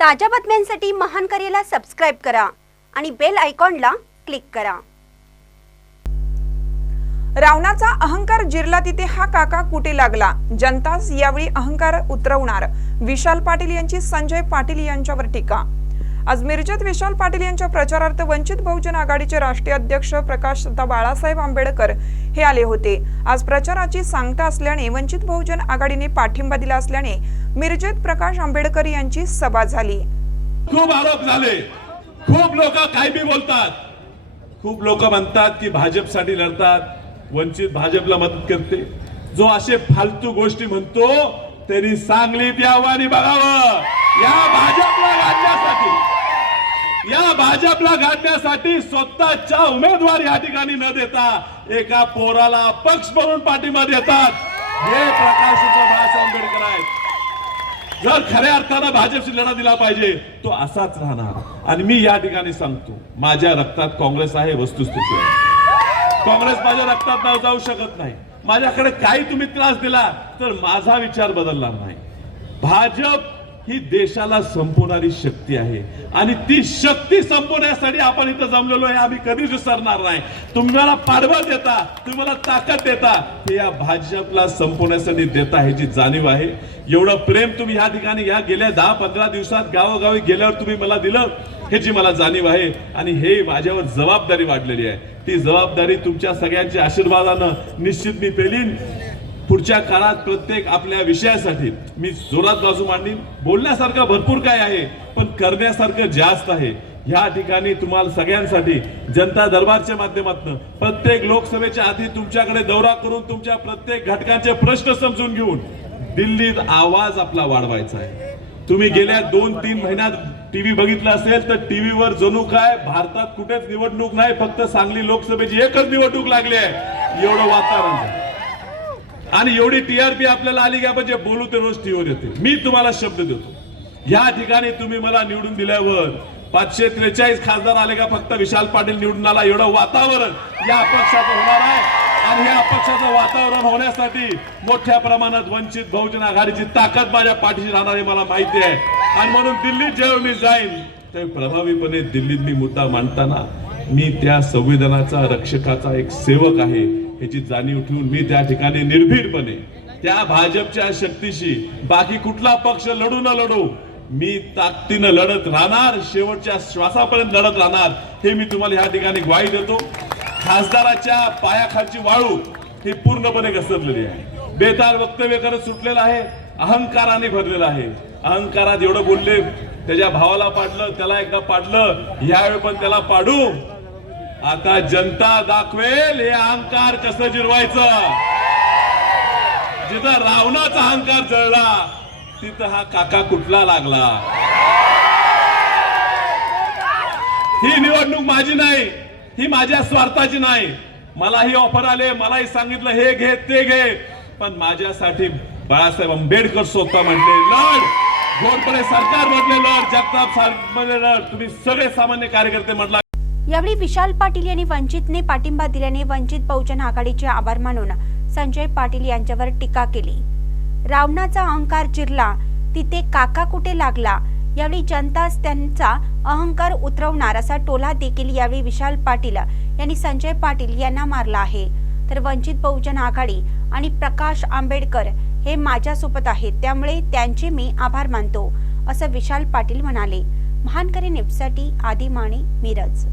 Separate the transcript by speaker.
Speaker 1: ताज्या बातम्यांसाठी महान करेला सबस्क्राईब करा आणि बेल आयकॉनला क्लिक करा.
Speaker 2: रावणाचा अहंकार जिरला तिथे हा काका कुठे लागला? जनताच यावेळी अहंकार उतरवणार. विशाल पाटील यांची संजय पाटील यांच्यावर टीका आज मिरजेत विशाल पाटील यांच्या प्रचारार्थ वंचित बहुजन आघाडीचे राष्ट्रीय अध्यक्ष प्रकाश बाळासाहेब आंबेडकर हे आले होते. आज प्रचाराची सांगता असल्याने वंचित बहुजन आघाडीने पाठिंबा दिला असल्याने मिरजेत प्रकाश आंबेडकर यांची सभा झाली.
Speaker 3: खूप आरोप झाले. खूप लोक काय बी बोलतात. खूप लोक म्हणतात की भाजपसाठी लढतात. वंचित भाजपला मदत करते. जो असे फालतू गोष्टी म्हणतो त्यांनी सांगली यावं आणि बघावं. या भाजपला या भाजपला गाठण्यासाठी स्वतःच्या उमेदवार या ठिकाणी न देता एका पोराला पक्ष म्हणून पाठिंबा देतात. हे प्रकाश बाळासाहेब आंबेडकर आहेत. जर खऱ्या अर्थानं भाजपशी लढा दिला पाहिजे तो असाच राहणार. आणि मी या ठिकाणी सांगतो माझ्या रक्तात काँग्रेस आहे वस्तुस्थिती आहे. काँग्रेस माझ्या रक्तात ना जाऊ शकत नाही. माझ्याकडे काही तुम्ही त्रास दिला तर माझा विचार बदलणार नाही. भाजप ही देशाला संपवणारी शक्ती आहे. आणि ती शक्ती संपवण्यासाठी आपण इथं जमलेलो आहे. आम्ही कधीच विसरणार नाही. तुम्ही मला पाठबळ देता तुम्ही मला ताकद देता हे या भाजपला संपवण्यासाठी देता ह्याची जाणीव आहे. एवढं प्रेम तुम्ही या ठिकाणी या गेल्या दहा पंधरा दिवसात गावोगावी गेल्यावर तुम्ही मला दिलं ह्याची मला जाणीव आहे. आणि हे माझ्यावर जबाबदारी वाढलेली आहे. ती जबाबदारी तुमच्या सगळ्यांच्या आशीर्वादानं निश्चित मी पेलीन. पुढच्या काळात प्रत्येक आपल्या विषयासाठी मी जोरात बाजू मांडीन. बोलण्यासारखं भरपूर काय आहे पण करण्यासारखं जास्त आहे. या ठिकाणी तुम्हाला सगळ्यांसाठी जनता दरबारच्या माध्यमातून प्रत्येक लोकसभेच्या आधी तुमच्याकडे दौरा करून तुमच्या प्रत्येक घटकांचे प्रश्न समजून घेऊन दिल्लीत आवाज आपला वाढवायचा आहे. तुम्ही गेल्या दोन तीन महिन्यात टीव्ही बघितला असेल तर टीव्हीवर जणू काय भारतात कुठेच निवडणूक नाही फक्त सांगली लोकसभेची एकच निवडणूक लागली आहे. एवढं वातावरण झालं. आणि एवढी टीआरपी आपल्याला आली का म्हणजे बोलू ते रोज टीव्हीवर येते मी तुम्हाला शब्द देतो. या ठिकाणी तुम्ही मला निवडून दिल्यावर पाचशे त्रेचाळीस खासदार आले का फक्त विशाल पाटील निवडून आला एवढं वातावरण या पक्षाचं होणार आहे. आणि या पक्षाचं वातावरण होण्यासाठी मोठ्या प्रमाणात वंचित बहुजन आघाडीची ताकद माझ्या पाठीशी राहणार आहे मला माहिती आहे. आणि म्हणून दिल्लीत जेव्हा मी जाईन तेव्हा प्रभावीपणे दिल्लीत मी मुद्दा मांडताना मी त्या संविधानाचा रक्षकाचा एक सेवक आहे. ह्याची जाणीव ठेवून मी त्या ठिकाणी निर्भीडपणे त्या भाजपच्या शक्तीशी बाकी कुठला पक्ष लढू न लढू मी ताकदीनं लढत राहणार शेवटच्या श्वासापर्यंत लढत राहणार हे मी तुम्हाला ह्या ठिकाणी ग्वाही देतो. खासदाराच्या पायाखालची वाळू ही पूर्णपणे घसरलेली आहे. बेताल वक्तव्य करत सुटलेला आहे अहंकाराने भरलेलं आहे. अहंकारात एवढं बोलले त्याच्या भावाला पाडलं त्याला एकदा पाडलं यावेळी पण त्याला पाडू. आता जनता दाखवेल हे अहंकार कसं जिरवायचं? जिथं रावणाचा अहंकार जळला तिथं हा काका कुठला लागला? ही निवडणूक माझी नाही ही माझ्या स्वार्थाची नाही. मलाही ऑफर आले मलाही सांगितलं हे घे ते घे. पण माझ्यासाठी बाळासाहेब आंबेडकर स्वतः म्हटले लढ. घोरपडे सरकार म्हटले लढ जगताप म्हटले लढ. तुम्ही सगळे सामान्य कार्यकर्ते म्हटला
Speaker 1: यावेळी विशाल पाटील यांनी वंचितने पाठिंबा दिल्याने वंचित बहुजन आघाडीचे आभार मानून संजय पाटील यांच्यावर टीका केली. रावणाचा अहंकार चिरला तिथे काका कुठे लागला? यावेळी जनताच त्यांचा अहंकार उतरवणार असा टोला देखील यावेळी विशाल पाटील यांनी संजय पाटील यांना मारला आहे. तर वंचित बहुजन आघाडी आणि प्रकाश आंबेडकर हे माझ्यासोबत आहेत त्यामुळे त्यांचे मी आभार मानतो असं विशाल पाटील म्हणाले. महानकरी न्यूजसाठी आदी माने मिरज.